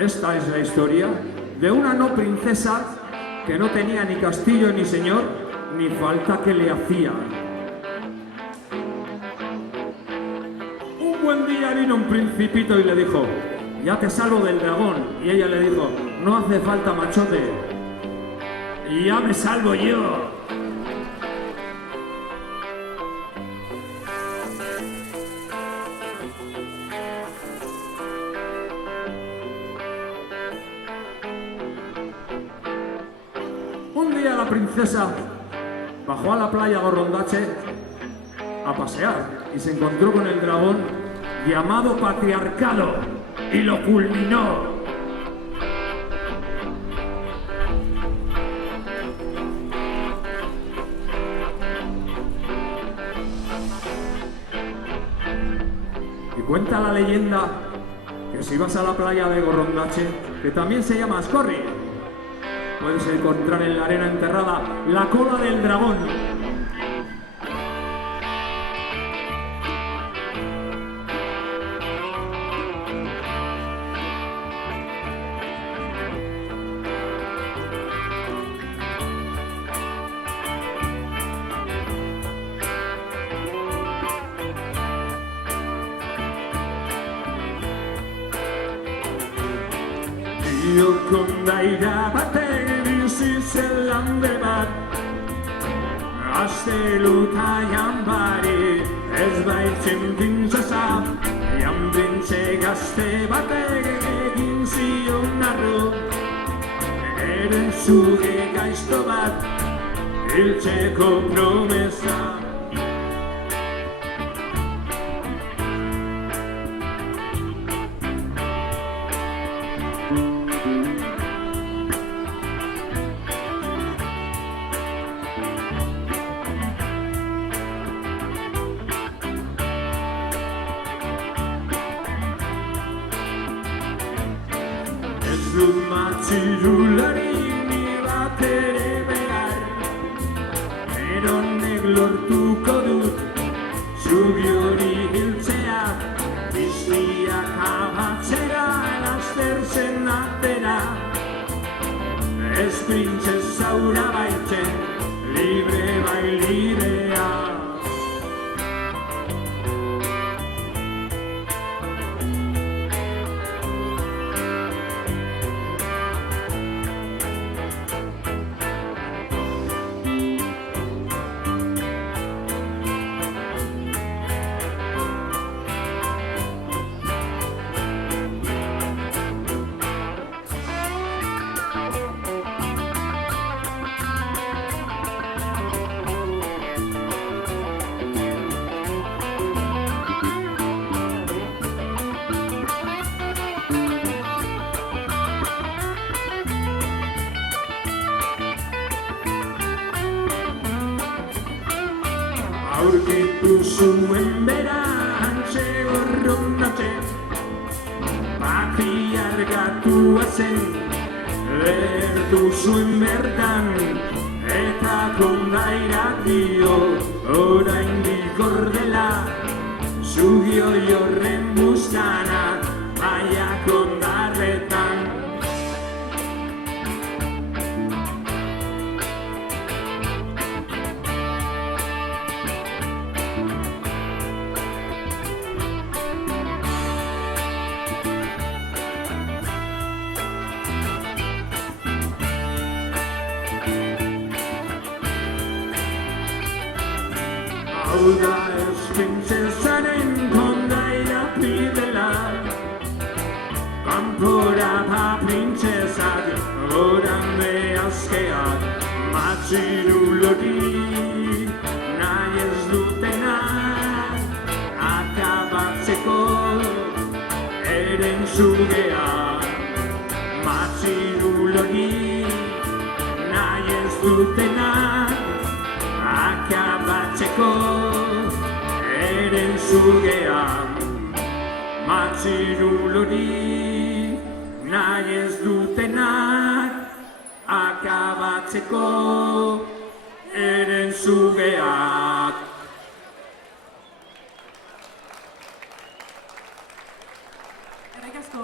Esta es la historia de una no princesa que no tenía ni castillo ni señor, ni falta que le hacía. Un buen día vino un principito y le dijo: ya te salvo del dragón. Y ella le dijo: no hace falta, machote, y ya me salvo yo. Un día la princesa bajó a la playa Gorrondache a pasear y se encontró con el dragón llamado Patriarcado y lo culminó. Y cuenta la leyenda que si vas a la playa de Gorrondache, que también se llama Ascorri, puedes encontrar en la arena enterrada la cola del dragón. Jokondaira batek bizi zelan bat, gazteluta janbari ez baitzen printzesa, jan printze gazte batek egin zion arro, eren zuge gaizto bat hiltzeko promesa. Ez dut matxirulari ni bat ere behar, eronek lortuko dut zubi hori hiltzea, biztiak abatzera laster zen atera, ez printzesa hura baitzen, libre bai librea. Aurkitu zuen bera hantxe Gorrondache, patriarkatua zen, lehertu zuen bertan, eta kondairak dio oraindik ordela, zugioi horren buzkanak baia kondarretan. Hau da ez printzesaren kondaira pidela, kanpora pa printzesak, oran behazkeak, matxirulori nahi ez dutenak, akabatzeko eren zugeak, matxirulori nahi ez dutenak, akabatzeko eren zugean, matxirulori nahi ez dutenak, akabatzeko eren zugeak. Eskerrik asko.